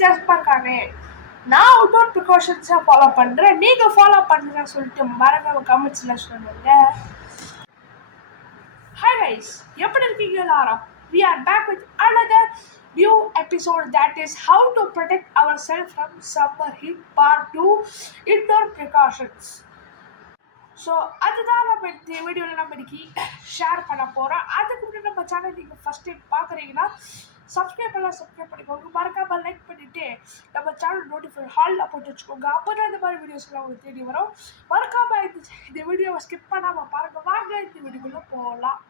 வித்தியாசமாக இருக்கானே, நான் அவுட்டோர் ப்ரிகாஷன்ஸாக ஃபாலோ பண்ணுறேன், நீங்கள் ஃபாலோ பண்ணுறேன்னு சொல்லிட்டு மறக்காம கமெண்ட்ஸில் சொல்லுங்க. Hi guys, எப்படி இருக்கீங்க எல்லாரும்? We are back with another new episode, that is how to protect ourselves from summer heat part 2 indoor precautions. So அதுதான் நம்ம இந்த வீடியோவில் நம்ம இன்னைக்கு ஷேர் பண்ண போகிறோம். அதுக்கு முன்னாடி நம்ம சேனல் நீங்கள் ஃபஸ்ட் டைம் பார்க்குறீங்கன்னா சப்ஸ்கிரைப் பண்ணிக்கோங்க. மறக்காமல் லைக் பண்ணிவிட்டு நம்ம சேனல் நோட்டிஃபை ஹாலில் போட்டு வச்சுக்கோங்க. அப்போ தான் இந்த மாதிரி வீடியோஸ்லாம் உங்களுக்கு தேடி வரும். மறக்காமல் இந்த வீடியோவை ஸ்கிப் பண்ணாமல் பாருங்கள். வாங்க இந்த வீடியோக்குள்ளே போகலாம்.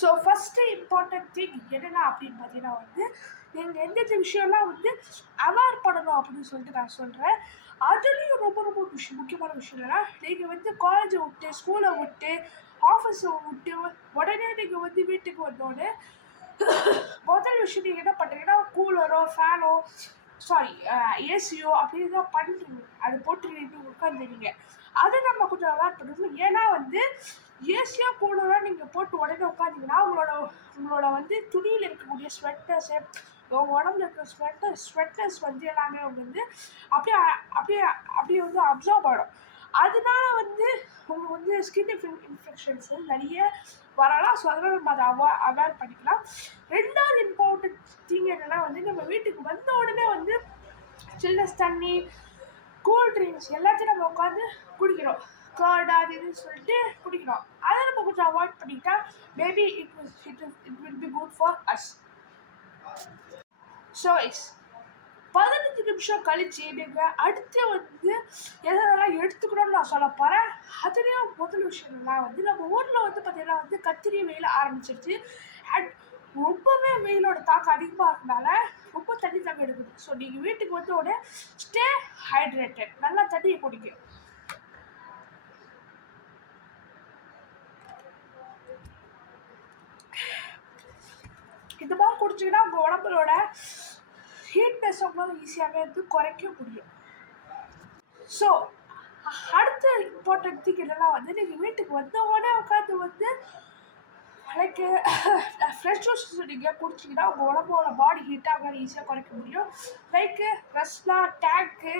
ஸோ ஃபஸ்ட்டு இம்பார்ட்டன்ட் திங் என்னென்னா அப்படின்னு பார்த்தீங்கன்னா நீங்கள் எந்தெந்த விஷயம்லாம் அவேர் பண்ணணும் அப்படின்னு சொல்லிட்டு நான் சொல்கிறேன். அதுலேயும் ரொம்ப ரொம்ப முக்கியமான விஷயம் என்னென்னா, நீங்கள் காலேஜை விட்டு, ஸ்கூலை விட்டு, ஆஃபீஸை விட்டு உடனே நீங்கள் வீட்டுக்கு வந்தோடனே முதல் விஷயம் நீங்கள் என்ன பண்ணுறீங்கன்னா, கூலரோ ஃபேனோ ஏசியோ அப்படின்னு தான் பண்ணுறீங்க. அது போட்டு உட்காந்துருவீங்க. அதை நம்ம கொஞ்சம் அவாய்ட் பண்ணணும். ஏன்னா ஏசியோ கூலரோ நீங்கள் போட்டு உடனே உட்காந்திங்கன்னா உங்களோட துணியில் இருக்கக்கூடிய ஸ்வெட்டர்ஸு, உங்கள் உடம்புல இருக்கிற ஸ்வெட்டர்ஸ் எல்லாமே அப்படியே அப்படியே அப்படியே அப்சார்ப் ஆகிடும். அதனால உங்களுக்கு ஸ்கின் இன்ஃபெக்ஷன்ஸு நிறைய வரலாம். ஸோ அதனால் நம்ம அதை அவாய்ட் பண்ணிக்கலாம். ரெண்டாவது இம்பார்ட்டன்ட் திங் என்னென்னா நம்ம வீட்டுக்கு வந்த உடனே சில்னஸ் தண்ணி, கூல் ட்ரிங்க்ஸ் எல்லாத்தையும் நம்ம உட்காந்து குடிக்கிறோம். கர்ட் அது இதுன்னு சொல்லிட்டு குடிக்கிறோம். அதை நம்ம கொஞ்சம் அவாய்ட் பண்ணிக்கிட்டா maybe it will be good for us. So 15 நிமிஷம் கழிச்சு நீங்கள் அடுத்து எதெல்லாம் எடுத்துக்கணும்னு நான் சொல்ல போகிறேன். அதுலேயும் முதல் விஷயம்னா நம்ம ஊரில் பார்த்தீங்கன்னா கத்திரி வெயில் ஆரம்பிச்சிருச்சு. அண்ட் ரொம்பவே வெயிலோட தாக்கம் அதிகமாக இருக்கனால ரொம்ப தண்ணி எடுக்குது. ஸோ நீங்கள் வீட்டுக்கு உடனே ஸ்டே ஹைட்ரேட்டட், நல்லா தண்ணியை குடிங்க. இந்த மாதிரி குடிச்சிங்கன்னா உங்கள் உடம்புலோட ஹீட்னஸ் உங்களால் ஈஸியாகவே குறைக்க முடியும். ஸோ அடுத்த இம்பார்ட்டன்ட் திங் என்னென்னா நீங்கள் வீட்டுக்கு வந்த உடனே உட்காந்து லைக் ஃப்ரெஷ் ஜூஸ் நீங்கள் குடிச்சிங்கன்னா உங்கள் உடம்போட பாடி ஹீட்டாக உங்களால் ஈஸியாக குறைக்க முடியும். லைக் ரஸ்னா, டேங்க்கு,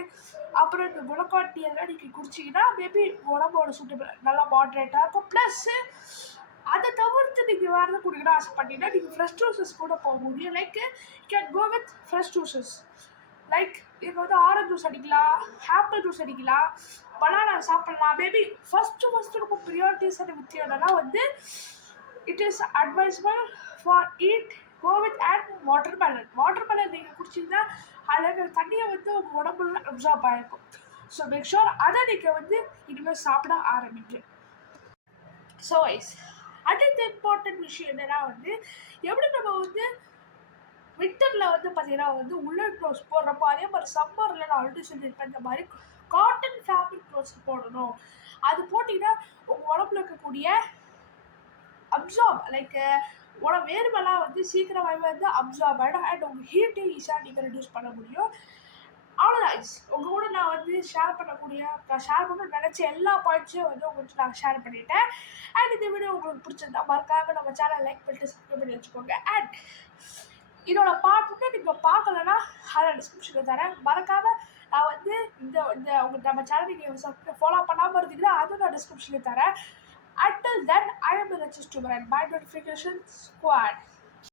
அப்புறம் இந்த குளக்காட்டி எல்லாம் நீங்கள் குடிச்சிங்கன்னா மேபி உடம்போட சூட்டபிள் நல்லா மாட்ரேட்டாக இருக்கும். ப்ளஸ்ஸு அதை தவிர்த்து நீங்கள் வேறு குடிக்கணும் ஆசைப்பட்டீங்கன்னா நீங்கள் ஃப்ரெஷ் ஜூஸஸ் கூட போக முடியும். Like you can go with fresh juices. Like நீங்கள் ஆரஞ்ச் ஜூஸ் அடிக்கலாம், ஆப்பிள் ஜூஸ் அடிக்கலாம், பனானா சாப்பிட்லாம். மேபி ஃபஸ்ட்டு ரொம்ப ப்ரியாரிட்டிஸான விஷயம் என்னன்னா it is advisable for go with and watermelon நீங்கள் குடிச்சிங்கன்னா அதில் தண்ணியை உங்கள் உடம்புல அப்சார்ப் ஆகிருக்கும். ஸோ மேக் ஷோர் அதை நீங்கள் இனிமேல் சாப்பிட ஆரம்பிங்க. ஸோ அடுத்த இம்பார்ட்டன்ட் விஷயம் என்னென்னா எப்படி நம்ம வின்டரில் பார்த்தீங்கன்னா உள்ளன் க்ளோத்ஸ் போடுறப்போ, அதே மாதிரி சம்மரில் நான் ஆல்ரெடி சொல்லியிருப்பேன் இந்த மாதிரி காட்டன் ஃபேப்ரிக் க்ளோத்ஸ் போடணும். அது போட்டிங்கன்னா உங்கள் உடம்புல இருக்கக்கூடிய அப்சார்ப் லைக் வேர்வெல்லாம் சீக்கிரமாகவே அப்சார்ப் ஆகிடும். அண்ட் உங்கள் ஹீட்டையும் ஈஸியாக நீங்கள் ரெடியூஸ் பண்ண முடியும். அவ்வளோதான். உங்கள் கூட நான் ஷேர் பண்ணணும்னு நினச்ச எல்லா பாயிண்ட்ஸையும் உங்களுக்கு நான் ஷேர் பண்ணிட்டேன். அண்ட் இந்த வீடியோ உங்களுக்கு பிடிச்சிருந்தா மறக்காம நம்ம சேனல் லைக் பண்ணிட்டு சப்ஸ்கிரைப் பண்ணி வச்சுக்கோங்க. அண்ட் இதோட பார்ட் நீங்கள் பார்க்கலன்னா அதை டிஸ்கிரிப்ஷனில் தரேன். மறக்காமல் நான் இந்த உங்கள் நம்ம சேனல் நீங்கள் ஃபாலோ பண்ணாமல் இருந்தீங்கன்னா அதுவும் நான் டிஸ்கிரிப்ஷனில் தரேன். Until then, I am the Richest Tuber and my notification squad.